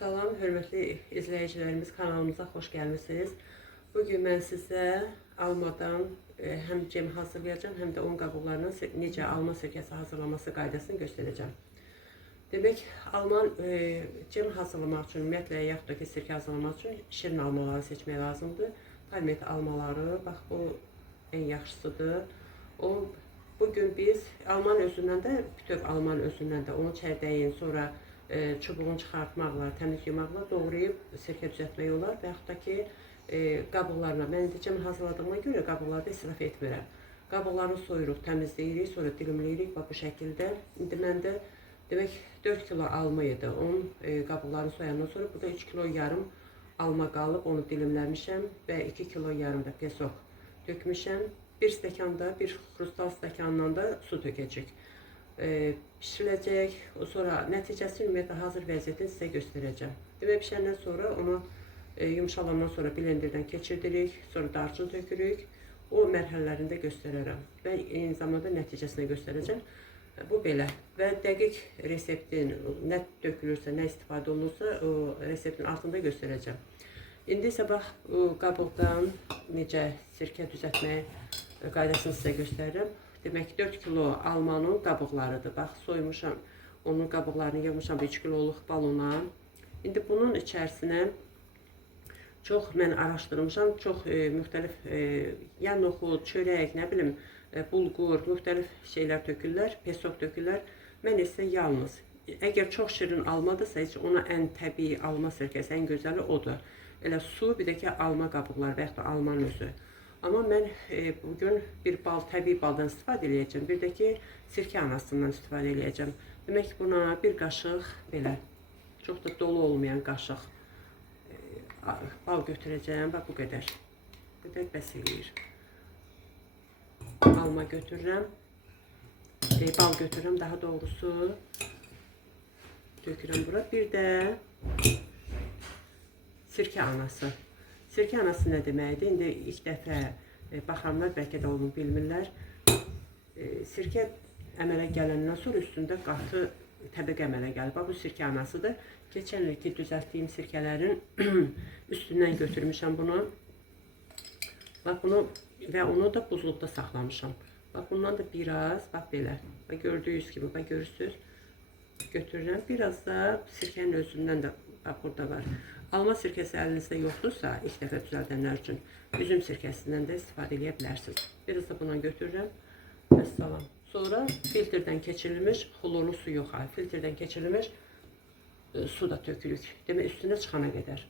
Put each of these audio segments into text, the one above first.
Salam, hörmətli izləyicilərimiz, kanalımıza xoş gəlmisiniz. Bugün mən sizə almadan həm cem hazırlayacağım, həm də un qabıqlarının necə alma sirkəsi hazırlaması qaydasını göstərəcəm. Demək, alman cem hazırlamaq üçün, ümumiyyətlə, yaxud da ki, sirkə hazırlamaq üçün şirin almaları seçmək lazımdır. Palmet almaları, bax bu en yaxşısıdır. Bugün biz alman özündən də, bütöv alman özündən də onu çərdəyin, sonra çubuğunu çıxartmaqla, təmiz yumaqla doğrayıb sirkə düzəltmək olar və yaxud da ki, qabıqlarına, mən cəm hazırladığıma görə qabıqlarda israf etmirəm. Qabıqlarını soyuruq, təmizləyirik, sonra dilimləyirik bu şəkildə. İndi məndə demək 4 kilo alma idi. Onun qabıqlarını soyandan sonra burada 3 kilo yarım alma qalıb, onu dilimləmişəm və 2 kilo yarım da pesok tökmüşəm. Bir stəkanda, bir xrustal stəkanından da su tökəcək. Pişiriləcək, sonra nəticəsi ümumiyyətlə hazır vəziyyətini sizə göstərəcəm. Demək, pişəndən sonra onu yumşalandan sonra blenderdən keçirdirik, sonra darçın tökürük. O mərhələlərində göstərərəm və eyni zamanda nəticəsini göstərəcəm. Bu belə və dəqiq reseptin nə dökülürsə, nə istifadə olunursa, o reseptin altında göstərəcəm. İndi isə bax, qabıqdan necə sirkə düzəltmək qaydasını sizə göstərirəm. Demək, 4 kilo almanın qabıqlarıdır. Bax, soymuşam, onun qabıqlarını yığmışam 3 kiloluq balona. İndi bunun içərisinə mən araşdırmışam, çox müxtəlif, ya noxud, çörək, nə bilim, bulgur, müxtəlif şeylər tökürlər, pesok tökürlər. Mən isə yalnız, əgər çox şirin almadırsa, heç ona ən təbii alma sirkəsi, ən gözəli odur. Elə su, bir də ki, alma qabıqları və yaxud da alman özü. Amma mən bugün bir təbii baldan istifadə edəcəm, bir də ki, sirkə anasından istifadə edəcəm. Demək, buna bir qaşıq, belə, çox da dolu olmayan qaşıq bal götürəcəm, bax bu qədər. Bu qədər bəs eləyir. Alma götürürəm, bal götürürəm daha doğrusu. Dökürəm bura, bir də sirkə anası. Sirkə anası nə deməkdir? İndi ilk dəfə baxanlar bəlkə də onu bilmirlər. Sirkə əmələ gələndən sonra üstündə qatı təbəqə əmələ gəlir. Bax, bu sirkə anasıdır. Keçən ilki düzəltdiyim sirkələrin üstündən götürmüşəm bunu. Bax, bunu və onu da buzluqda saxlamışam. Bax, bundan da biraz, bax belə. Bax, gördüyünüz kimi, bax, görürsünüz. Götürürəm. Biraz da sirkənin özündən də, bax, burada var. Alma sirkəsi əlinizdə yoxdursa, ilk dəfə düzəldənlər üçün üzüm sirkəsindən də istifadə edə bilərsiniz. Biraz da bundan götürürəm. Vəssalam. Sonra filtrdən keçirilmiş, xlorlu su yox, filtrdən keçirilmiş su da tökürük. Demək, üstünə çıxana qədər.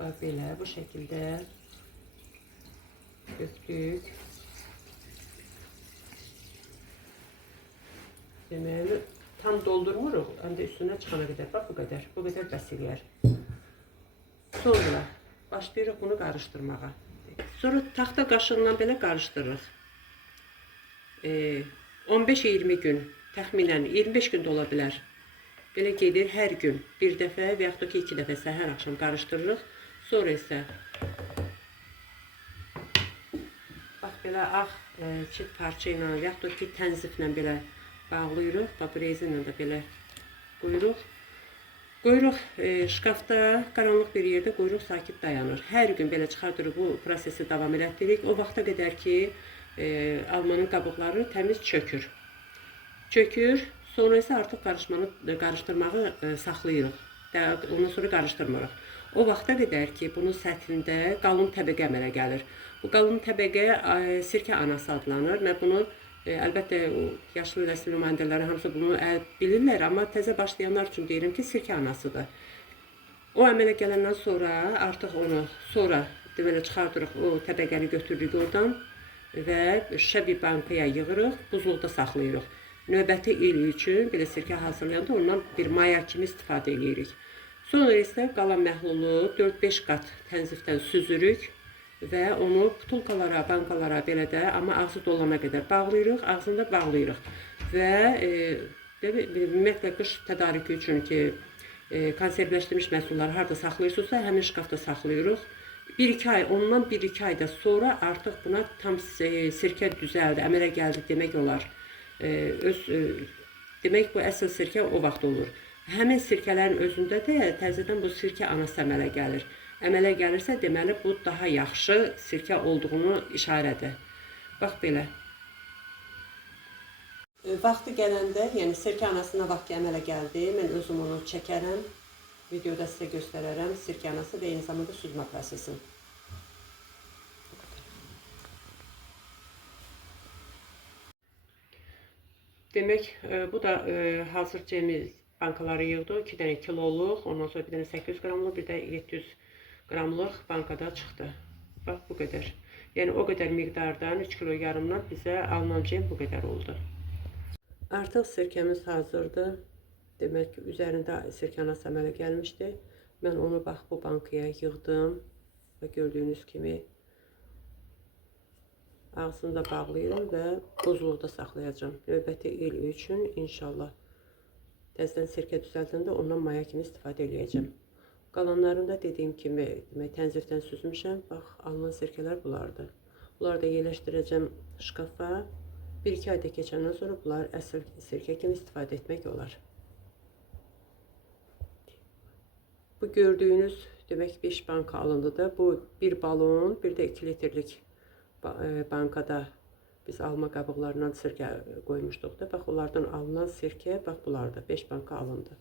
Bax, belə, bu şəkildə döktük. Demək, tam doldurmuruq, həm də üstünə çıxana qədər. Bax, bu qədər. Bu qədər bəs eləyər. Sonra başlayırıq bunu qarışdırmağa. Sonra taxta qaşığından belə qarışdırırıq. 15-20 gün, təxminən 25 gün də ola bilər. Belə gedir hər gün bir dəfə və yaxud da ki, 2 dəfə səhər axşam qarışdırırıq. Sonra isə bax, belə ağ çit parça ilə və yaxud da ki, tənziflə belə bağlayırıq. Bax, rezinlə də belə qoyuruq. Qoyuruq şkafda, qaranlıq bir yerdə qoyuruq, sakit dayanır. Hər gün belə çıxardırıq, bu prosesi davam elətdiririk. O vaxta qədər ki, almanın qabıqları təmiz çökür. Çökür, sonra isə artıq qarışdırmağı saxlayırıq. Ondan sonra qarışdırmırıq. O vaxta qədər ki, bunun səthində qalın təbəqə əmələ gəlir. Bu qalın təbəqə sirkə anası adlanır. Mən bunu əlbəttə, yaşlı nəsil nümayəndələri hamısı bunu bilirlər, amma təzə başlayanlar üçün deyirəm ki, sirkə anasıdır. O əmələ gələndən sonra artıq onu deməli, çıxardırıq, o təbəqəni götürürük oradan və şüşə bir bankaya yığırıq, buzluqda saxlayırıq. Növbəti il üçün belə sirkə hazırlayanda ondan bir maya kimi istifadə edirik. Sonra isə qalan məhlulu 4-5 qat tənzifdən süzürük və onu butulkalara, bankalara belə də, amma ağzı dolana qədər bağlayırıq, ağzında bağlayırıq. Və ümumiyyətlə qış tədarükü üçün ki, konservləşdirilmiş məhsulları harada saxlayırsınızsa, həmin şkafda saxlayırıq. 1-2 ay, ondan 1-2 ayda sonra artıq buna tam sirkə düzəldi, əmələ gəldi demək olar. Demək, bu əsl sirkə o vaxt olur. Həmin sirkələrin özündə də təzədən bu sirkə anası əmələ gəlir. Əmələ gəlirsə, deməli bu daha yaxşı sirkə olduğunu işarədir. Bax belə. Vaxtı gələndə, yəni sirkə anasına vaxtı əmələ gəldi. Mən özüm onu çəkərəm. Videoda sizə göstərərəm. Sirkə anası və eyni zamanda süzmə prosesi. Demək, bu da hazır cemi bankaları yığdı. 2 dənə kiloluq, ondan sonra bir dənə 800 qramlıq, bir də 700 qramlıq bankada çıxdı. Bax, bu qədər. Yəni, o qədər miqdardan 3 kilo yarımdan bizə alınan cem bu qədər oldu. Artıq sirkəmiz hazırdır. Demək ki, üzərində sirkə anası əmələ gəlmişdi. Mən onu bax, bu bankaya yığdım və gördüyünüz kimi ağzını da bağlayıram və buzluqda saxlayacağım. Növbəti il üçün inşallah təzədən sirkə düzəldəndə ondan maya kimi istifadə edəcəm. Qalanlarında dediyim kimi tənzifdən süzmüşəm. Bax, alınan sirkələr bunlardır. Bunları da yerləşdirəcəm şkafa. 1-2 ayda keçəndən sonra bunlar əsl sirkə kimi istifadə etmək olar. Bu gördüyünüz demək 5 banka alındı da. Bu 1 balon, bir də 2 litrlik bankada biz alma qabıqlarından sirkə qoymuşduq da. Bax, onlardan alınan sirkə, bax bunlarda 5 banka alındı.